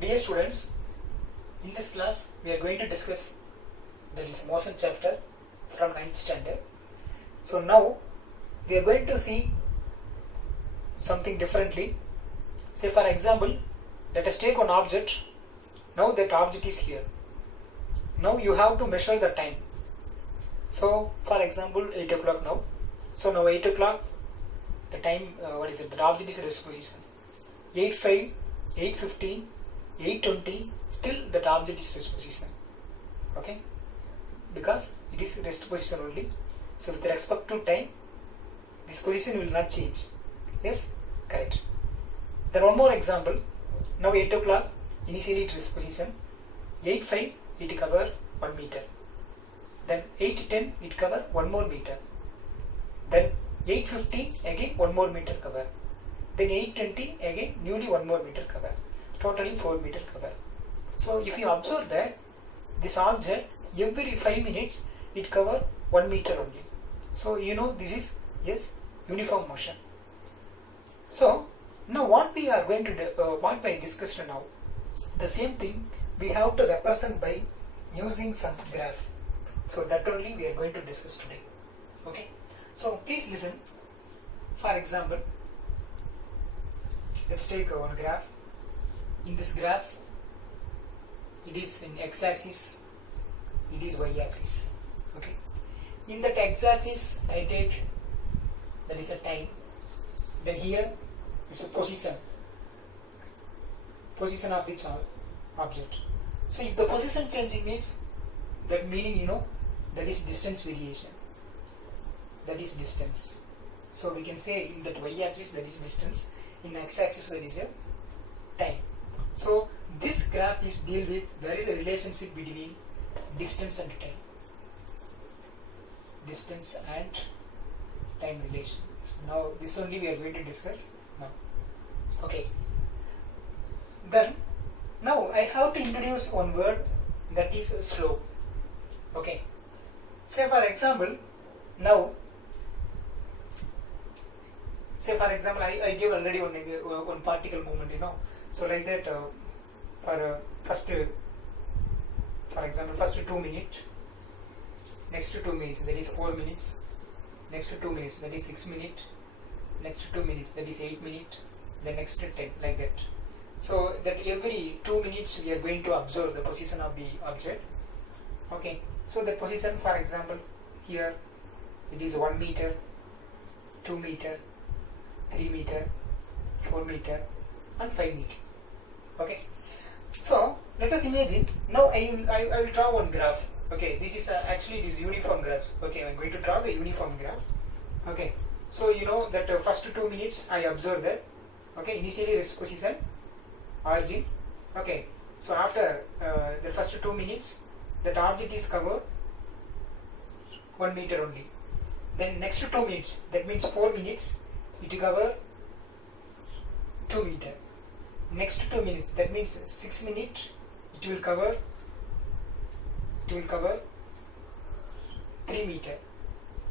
Dear students, in this class we are going to discuss the motion chapter from 9th standard. So now we are going to see something differently. Say for example, let us take one object. Now that object is here. Now you have to measure the time. So for example 8 o'clock now. So now 8 o'clock, the time, the object is rest position. 8:05, 8:15, 8:20, still that object is rest position. Okay? Because it is rest position only. So with respect to time, this position will not change. Yes? Correct. Then one more example. Now 8 o'clock, initially it rest position. 8:05, it cover 1 meter. Then 8:10, it cover 1 more meter. Then 8:15, again 1 more meter cover. Then 8:20, again newly 1 more meter cover. Totally 4 meter cover. So if you observe that this object every 5 minutes it cover 1 meter only. So you know this is uniform motion. So now what we are going to do, what I discussed now, the same thing we have to represent by using some graph. So that only we are going to discuss today. Okay. So please listen. For example, let's take one graph. In this graph, it is in x-axis, it is y-axis. Okay. In that x-axis, I take that is a time. Then here it's a position of the object. So if the position changing means that meaning that is distance variation. That is distance. So we can say in that y-axis that is distance, in x-axis that is a time. So this graph is deal with there is a relationship between distance and time. Distance and time relation. Now this only we are going to discuss now. Okay. Then now I have to introduce one word that is slope. Okay. Say for example, now I gave already one particle movement, So like that for example, first 2 minutes, next 2 minutes, that is 4 minutes, next 2 minutes, that is 6 minutes, next 2 minutes, that is 8 minutes, the next 10, like that. So that every 2 minutes we are going to observe the position of the object. Okay. So the position, for example, here it is 1 meter, 2 meter, 3 meter, 4 meter, and 5 meter. Okay. So let us imagine. Now I will draw one graph. Okay. This is actually this uniform graph. Okay. I am going to draw the uniform graph. Okay. So you know that first 2 minutes I observe that. Okay. Initially rest position, origin. Okay. So after the first 2 minutes, that object is covered 1 meter only. Then next 2 minutes, that means 4 minutes, it cover 2 meter. Next 2 minutes, that means 6 minutes, it will cover 3 meter.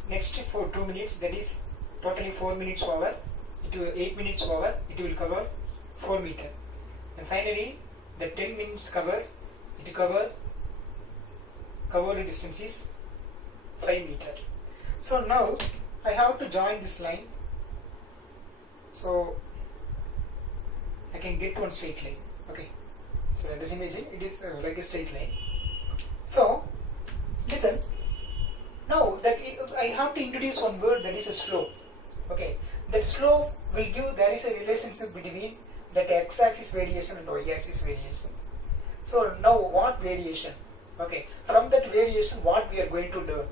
Next for 2 minutes, that is totally 4 minutes over, 8 minutes over, it will cover 4 meter. And finally, the 10 minutes cover, it covered distance is 5 meter. So now I have to join this line. So I can get one straight line. Okay. So let us imagine it is like a straight line. So listen. Now that I have to introduce one word that is a slope. Okay. That slope will give there is a relationship between that x-axis variation and y-axis variation. So now what variation? Okay. From that variation, what we are going to learn?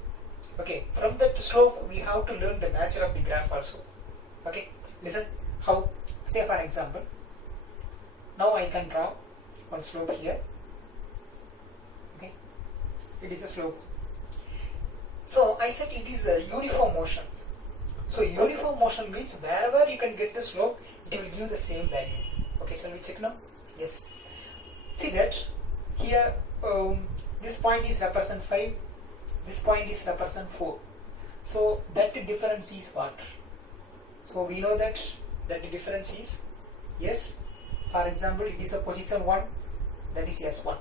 Okay. From that slope, we have to learn the nature of the graph also. Okay. Listen. How? Say for example, now I can draw one slope here. Okay. It is a slope. So I said it is a uniform motion. So uniform motion means wherever you can get the slope, it will give the same value. Okay. Shall we check now? Yes. See that here this point is represent 5, this point is represent 4. So that difference is what? So we know that the difference is For example, it is a position 1, that is S1.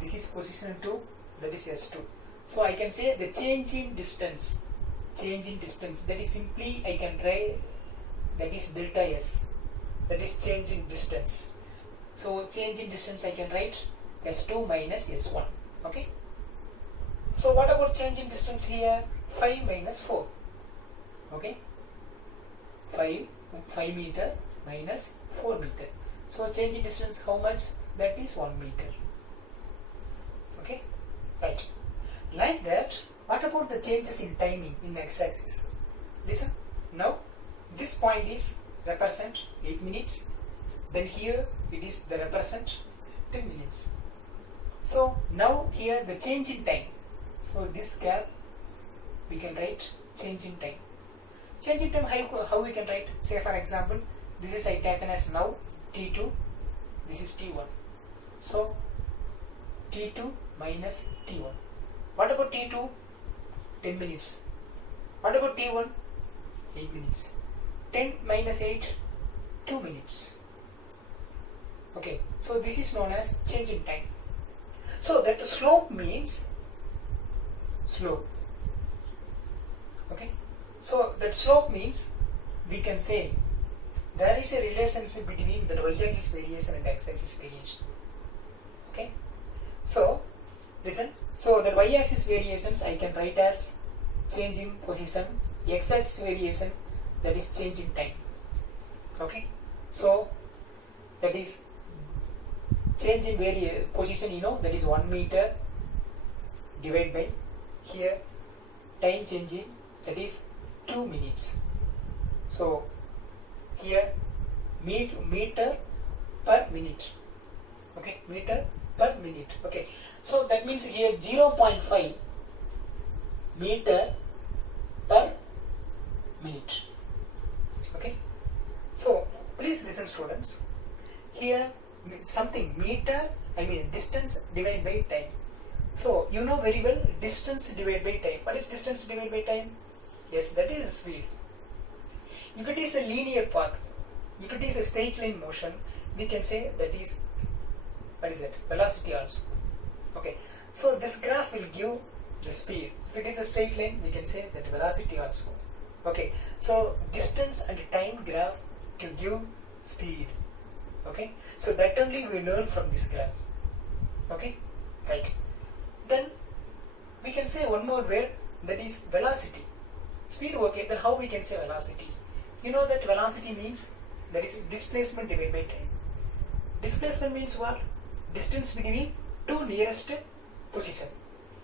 This is position 2, that is S2. So I can say the change in distance, that is simply I can write, that is delta S, that is change in distance. So change in distance I can write S2 minus S1. Okay. So what about change in distance here? 5 minus 4. Okay. 5 meter minus 4 meter. So change in distance how much? That is 1 meter. Okay. Right. Like that, what about the changes in timing in the x-axis? Listen. Now this point is represent 8 minutes. Then here it is the represent 10 minutes. So now here the change in time. So this gap we can write change in time. Change in time, how we can write? Say for example, this is I taken as now T2, this is T1. So T2 minus T1. What about T2? 10 minutes. What about T1? 8 minutes. 10 minus 8, 2 minutes. Okay, so this is known as change in time. So that slope means slope. Okay, so that slope means we can say there is a relationship between the y-axis variation and x-axis variation. Okay, so listen. So the y-axis variations I can write as change in position, x-axis variation, that is change in time. Okay, so that is change in position, you know, that is 1 meter divided by here time changing, that is 2 minutes. So here meter per minute. Okay, meter per minute. Okay, so that means here 0.5 meter per minute. Okay, so please listen students, here something meter, I mean distance divided by time. So you know very well distance divided by time. What is distance divided by time? Yes, that is speed. If it is a linear path, if it is a straight line motion, we can say that is, what is that? Velocity also. Okay, so this graph will give the speed. If it is a straight line, we can say that velocity also. Okay, so distance and time graph to give speed. Okay, so that only we learn from this graph. Okay, right. Then we can say one more word, that is velocity. Speed, okay, then how we can say velocity? You know that velocity means that is displacement divided by time. Displacement means what? Distance between two nearest position.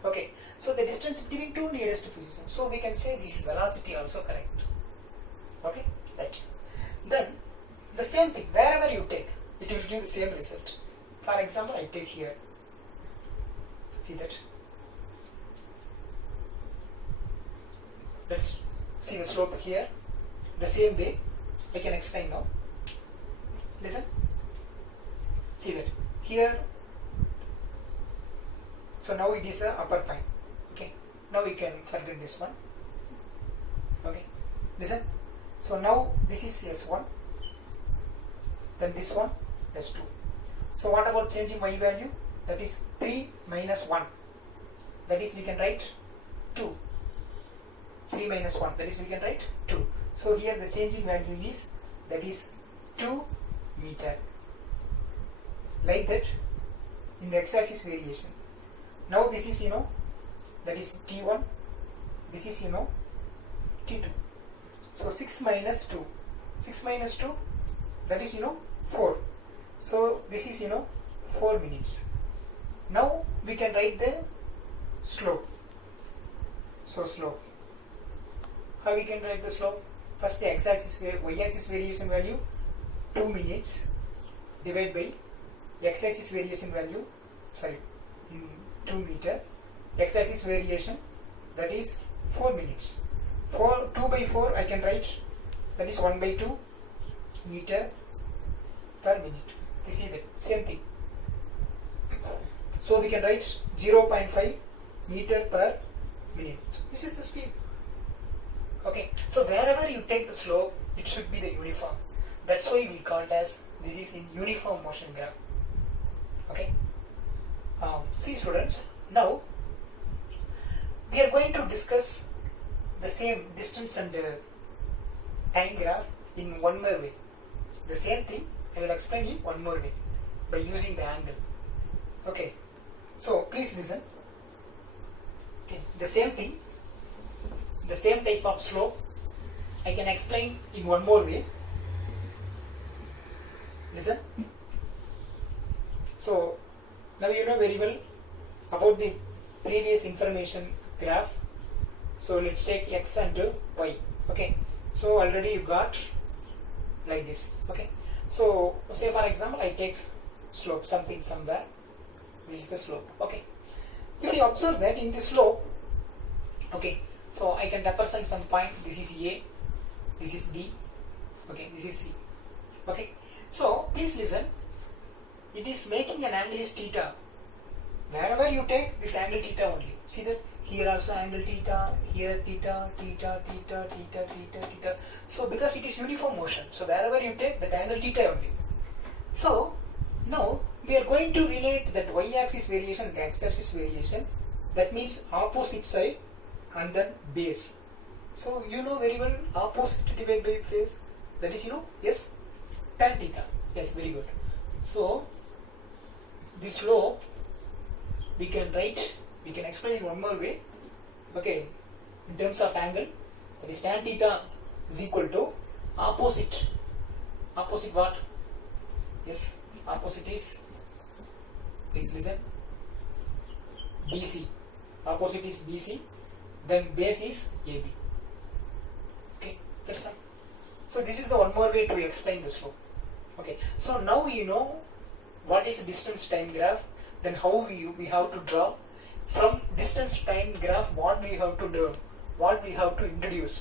Okay, so the distance between two nearest positions. So we can say this is velocity also correct. Okay, right. Then the same thing, wherever you take, it will give the same result. For example, I take here. See that? Let's see the slope here. The same way, I can explain now. Listen. See that? Here. So now it is the upper point. Okay. Now we can forget this one. Okay. Listen. So now this is S1. Then this one S2. So what about changing y value? That is 3 minus 1. That is we can write 2. 3 minus 1. That is we can write 2. So here the changing value is, that is 2 meter. Like that in the x-axis variation. Now this is, you know, that is T1. This is, you know, T2. So 6 minus 2. 6 minus 2, that is, you know, 4. So this is, you know, 4 minutes. Now we can write the slope. So slope. How we can write the slope? First the x-axis, y-axis variation value 2 minutes divided by x-axis variation value, 2 meter. X-axis variation, that is 4 minutes. 2 by 4 I can write, that is 1 by 2 meter per minute. You see that same thing. So we can write 0.5 meter per minute. So this is the speed. Okay, so wherever you take the slope, it should be the uniform. That's why we call it as this is in uniform motion graph. Okay. See students, now we are going to discuss the same distance and time graph in one more way. The same thing I will explain in one more way by using the angle. Okay, so please listen. Okay, the same thing, the same type of slope I can explain in one more way. Listen. So now you know very well about the previous information graph. So let's take x and y. Okay, so already you got like this. Okay, so say for example I take slope something somewhere. This is the slope. Okay, if you observe that in the slope, okay, so I can represent some point. This is A, this is B, okay, this is C. Okay, so please listen. It is making an angle is theta. Wherever you take this angle theta only. See that here also angle theta, here theta, theta, theta, theta, theta, theta. So because it is uniform motion, so wherever you take that angle theta only. So now we are going to relate that y-axis variation and x-axis variation. That means opposite side and then base. So you know very well opposite divided by base. That is yes, tan theta. Yes, very good. So this slope we can write, we can explain in one more way. Okay, in terms of angle, that is tan theta is equal to opposite. Opposite what? Yes, opposite is, please listen, BC. Opposite is BC, then base is AB. Okay, that's all. So this is the one more way to explain the slope. Okay, so now you know what is the distance time graph, then how we have to draw. From distance time graph, what we have to do, what we have to introduce.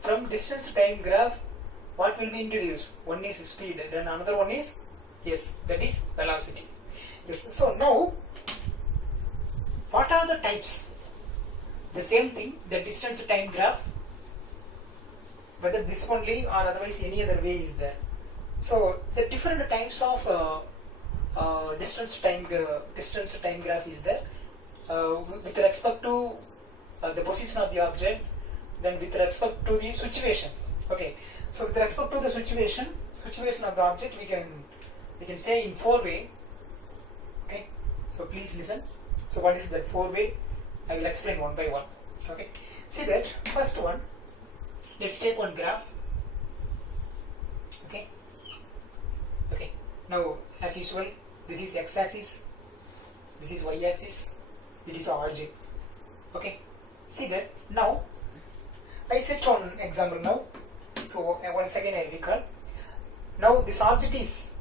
From distance time graph, what will be introduced? One is speed, then another one is, yes, that is velocity. Yes. So now, what are the types? The same thing, the distance time graph, whether this only or otherwise any other way is there. So the different types of distance time graph is there with respect to the position of the object, then with respect to the situation. Okay, so with respect to the situation of the object, we can say in four way. Okay, so please listen. So what is that four way? I will explain one by one. Okay, see that first one. Let's take one graph. Okay. Okay. Now, as usual, this is x-axis, this is y-axis, it is origin. Okay. See that now. I set one example now. So once again I recall. Now this object is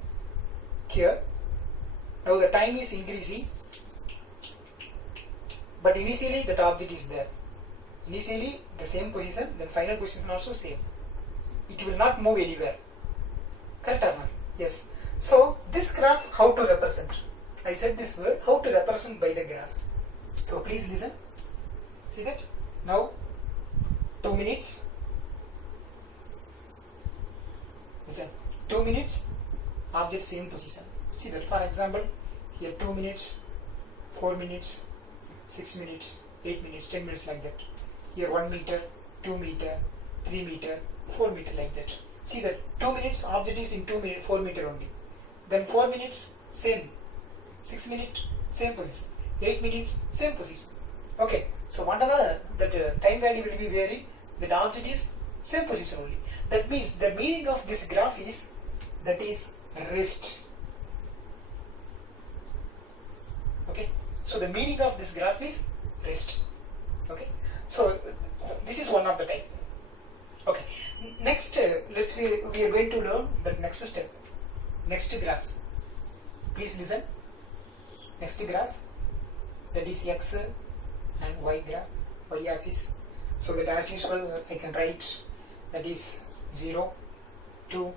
here. Now the time is increasing, but initially that object is there. Initially the same position, then final position also same. It will not move anywhere. Correct or not? Yes. So this graph, how to represent? I said this word, how to represent by the graph. So please listen. See that? Now 2 minutes. Listen. 2 minutes, object same position. See that, for example, here 2 minutes, 4 minutes, 6 minutes, 8 minutes, 10 minutes, like that. Here 1 meter, 2 meter, 3 meter, 4 meter, like that. See that 2 minutes, object is in 4 meter only. Then 4 minutes, same. 6 minutes, same position. 8 minutes, same position. Okay, so whatever that time value will be vary, that object is same position only. That means the meaning of this graph is, that is rest. Okay, so the meaning of this graph is rest. Okay, so this is one of the type. Okay, next we are going to learn the next step, next graph. Please listen. Next graph, that is x and y graph, y axis. So that as usual I can write, that is 0, 2,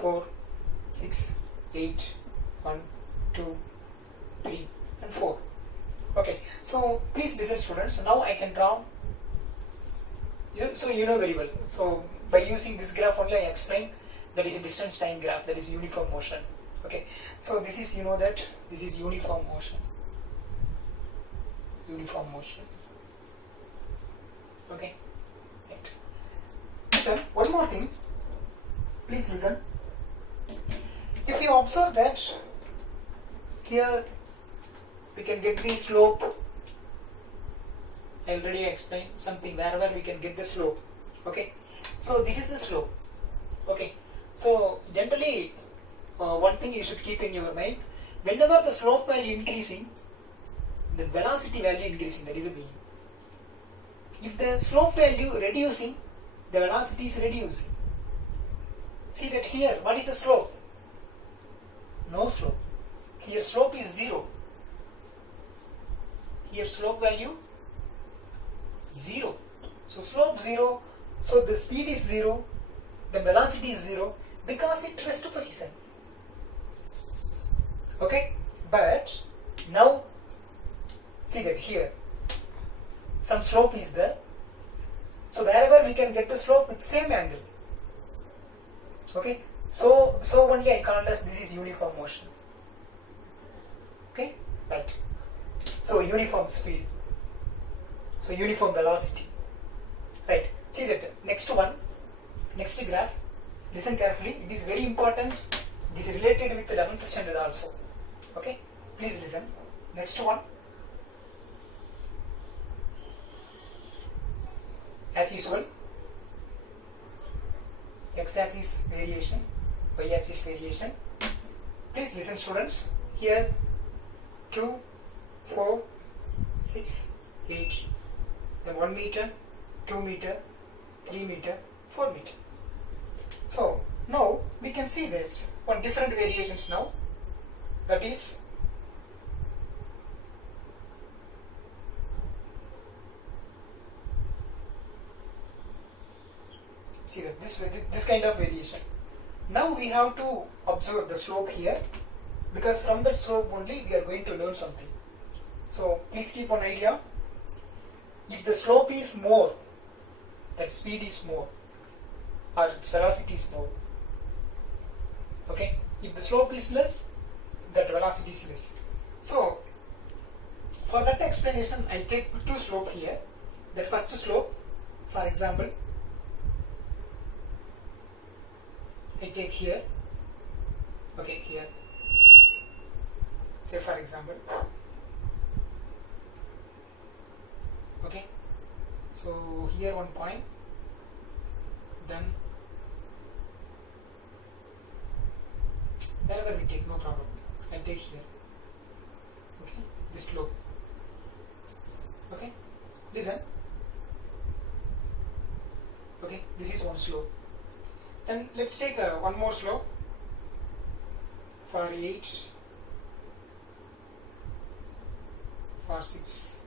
4, 6, 8, 1, 2, 3 and 4. Okay, so please listen students. So now I can draw. So you know very well. So by using this graph only I explain that is a distance time graph, that is uniform motion. Okay, so this is, you know that this is uniform motion. Uniform motion. Okay, right. Listen, one more thing. Please listen. If you observe that here we can get the slope. I already explained something wherever we can get the slope. Okay, so this is the slope. Okay, so generally one thing you should keep in your mind, whenever the slope value increasing, the velocity value increasing, that is the meaning. If the slope value reducing, the velocity is reducing. See that here, what is the slope? No slope. Here slope is 0. Here slope value 0. So slope 0, so the speed is 0, the velocity is 0 because it rest position. Okay, but now see that here some slope is there. So wherever we can get the slope with same angle. Okay, so only I called as this is uniform motion. Okay, right. So uniform speed. So uniform velocity. Right. See that next one, next graph. Listen carefully. It is very important. It is related with the 11th standard also. Okay. Please listen. Next one. As usual, x-axis variation, y-axis variation. Please listen, students. Here 2, 4, 6, 8, then 1 meter, 2 meter, 3 meter, 4 meter. So now we can see that one different variations now, that is see that this kind of variation. Now we have to observe the slope here, because from that slope only we are going to learn something. So please keep one idea. If the slope is more, that speed is more, or its velocity is more. Okay. If the slope is less, that velocity is less. So for that explanation, I take two slope here. That first slope, for example, I take here. Okay, here. Say for example. Okay. So here 1 point. Then wherever we take, no problem. I take here. Okay. This slope. Okay. Listen. Okay. This is one slope. Then let's take one more slope for 8, for 6.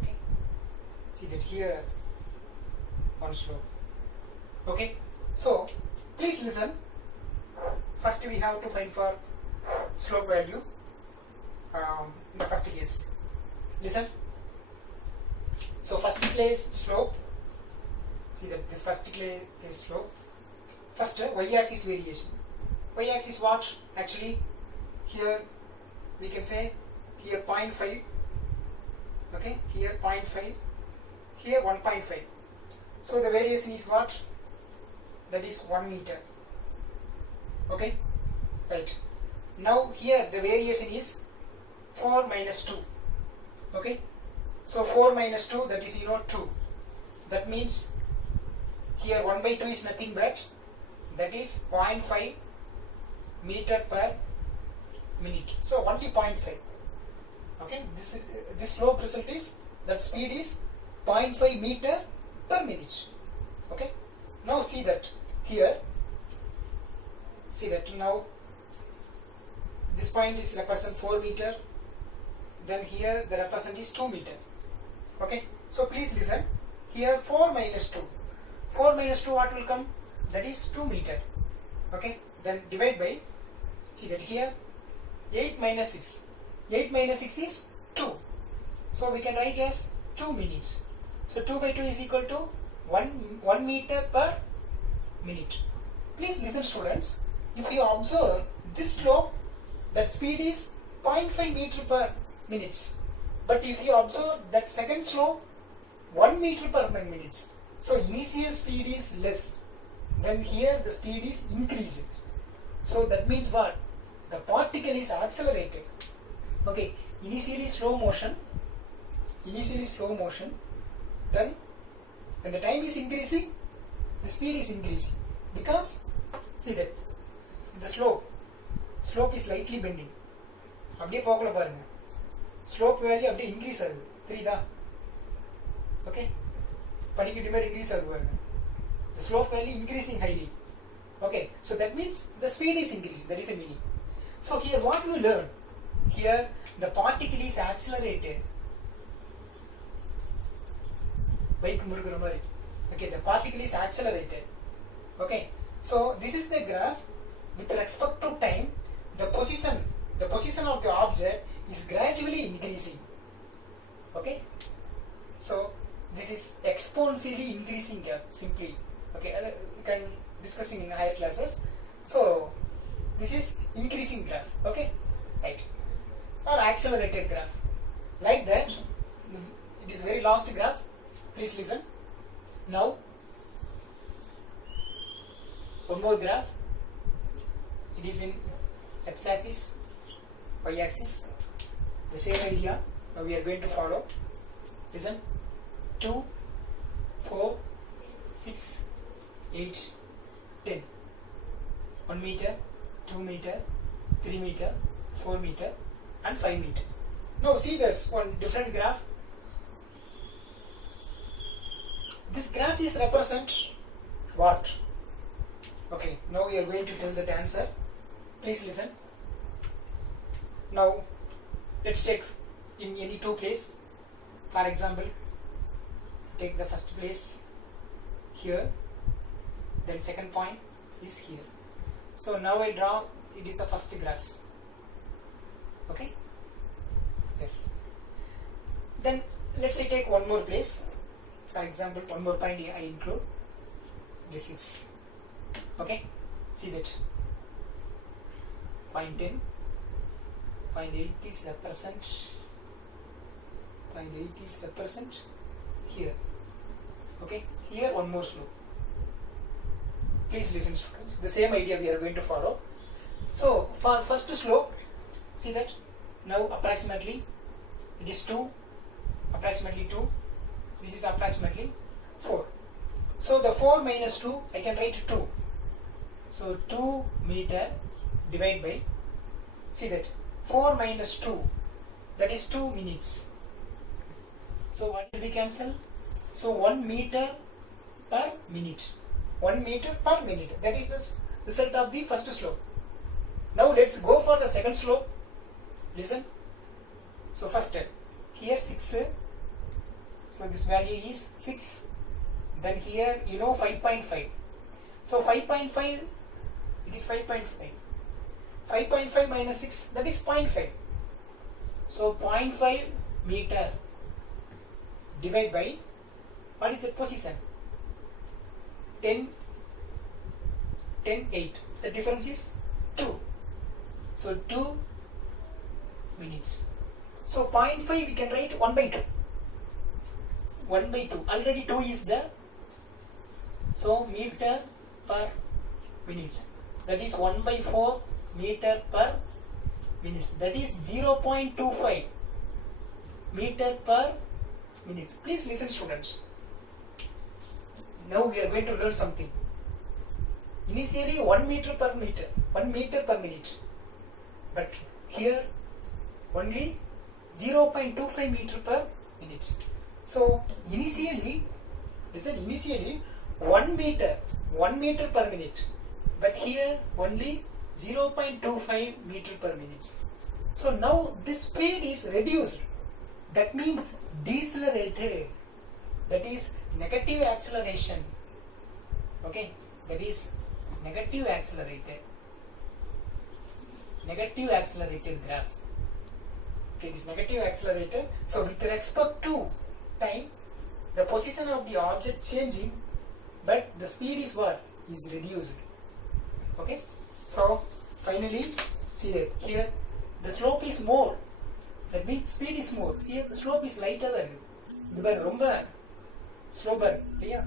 Okay. See that here one slope. Okay. So please listen. First we have to find for slope value in the first case. Listen. So first place slope. See that this first case slope. First y-axis variation. Y-axis what? Actually here we can say here 0.5. Okay, here 0.5. Here 1.5. So the variation is what? That is 1 meter. Okay, right. Now here the variation is 4 minus 2. Okay, so 4 minus 2, that is 2. That means here 1 by 2 is nothing but that is 0.5 meter per minute. So only 0.5. Okay, this slope result is that speed is 0.5 meter per minute. Okay, now see that here. See that now this point is represent 4 meter. Then here the represent is 2 meter. Okay, so please listen. Here 4 minus 2. 4 minus 2 what will come? That is 2 meter. Okay, then divide by, see that here 8 minus 6. 8 minus 6 is 2. So we can write as 2 minutes. So 2 by 2 is equal to 1 meter per minute. Please listen students, if you observe this slope, that speed is 0.5 meter per minute. But if you observe that second slope, 1 meter per minute. So initial speed is less. Then here the speed is increasing. So that means what? The particle is accelerated. Okay, initially slow motion. Then when the time is increasing, the speed is increasing. Because see that the slope is slightly bending. அப்படியே போகல பாருங்க. Slope value அப்படியே increase ஆகுது. தெரியுதா? Okay. படிக்கட்டு மாதிரி increase ஆகுது பாருங்க. The slope value increasing highly. Okay. So that means the speed is increasing. That is the meaning. So here what we learn? Here the particle is accelerated. Bike முறுக்குற மாதிரி. Okay. The particle is accelerated. Okay. So this is the graph with respect to time. The position of the object is gradually increasing. Okay. So this is exponentially increasing graph simply. Okay. We can discussing in higher classes. So this is increasing graph. Okay. Right. Or accelerated graph. Like that. It is very last graph. Please listen. Now one more graph. It is in x-axis, y-axis. The same idea now we are going to follow. Listen. 2, 4, 6, 8, 10. 1 meter, 2 meter, 3 meter, 4 meter and 5 meter. Now see this one different graph. This graph is represent what? Okay, now we are going to tell that answer. Please listen. Now let's take in any two place. For example, take the first place here, then second point is here. So now I draw, it is the first graph. Okay. Yes. Then let's say take one more place. For example, one more point I include. This is okay. See that point 10, point 8 is represent. Point 8 is represent here. Okay. Here one more slope. Please listen, students. The same idea we are going to follow. So for first slope, see that now approximately it is 2, approximately 2. This is approximately 4. So the 4 minus 2, I can write 2. So 2 meter divided by, see that 4 minus 2, that is 2 minutes. So what will be cancelled? So 1 meter per minute. 1 meter per minute. That is the result of the first slope. Now let's go for the second slope. Listen. So first here 6. So this value is 6. Then here you know 5.5. So 5.5, it is 5.5. 5.5 minus 6, that is 0.5. So 0.5 meter divided by, what is the position? 10, 8. The difference is 2. So 2 minutes. So 0.5 we can write 1 by 2. 1 by 2. Already 2 is there. So meter per minutes. That is 1 by 4 meter per minutes. That is 0.25 meter per minutes. Please listen, students. Now we are going to learn something. Initially 1 meter per meter, 1 meter per minute. But here only 0.25 meter per minute. So initially, listen, initially 1 meter per minute. But here only 0.25 meter per minute. So now this speed is reduced. That means decelerated. That is negative acceleration. Okay, that is negative accelerated. Negative accelerated graph. Okay, this negative accelerated. So with respect to time, the position of the object changing, but the speed is what? is reduced. Okay, so finally see that here the slope is more, that means speed is more. Here the slope is lighter than இது பாரு ரொம்ப slower இல்லையா,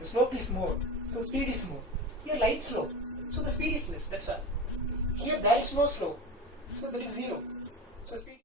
the slope is more, so speed is more. Here light slope, so the speed is less, that's all. Here there is no slope, so there is zero, so speed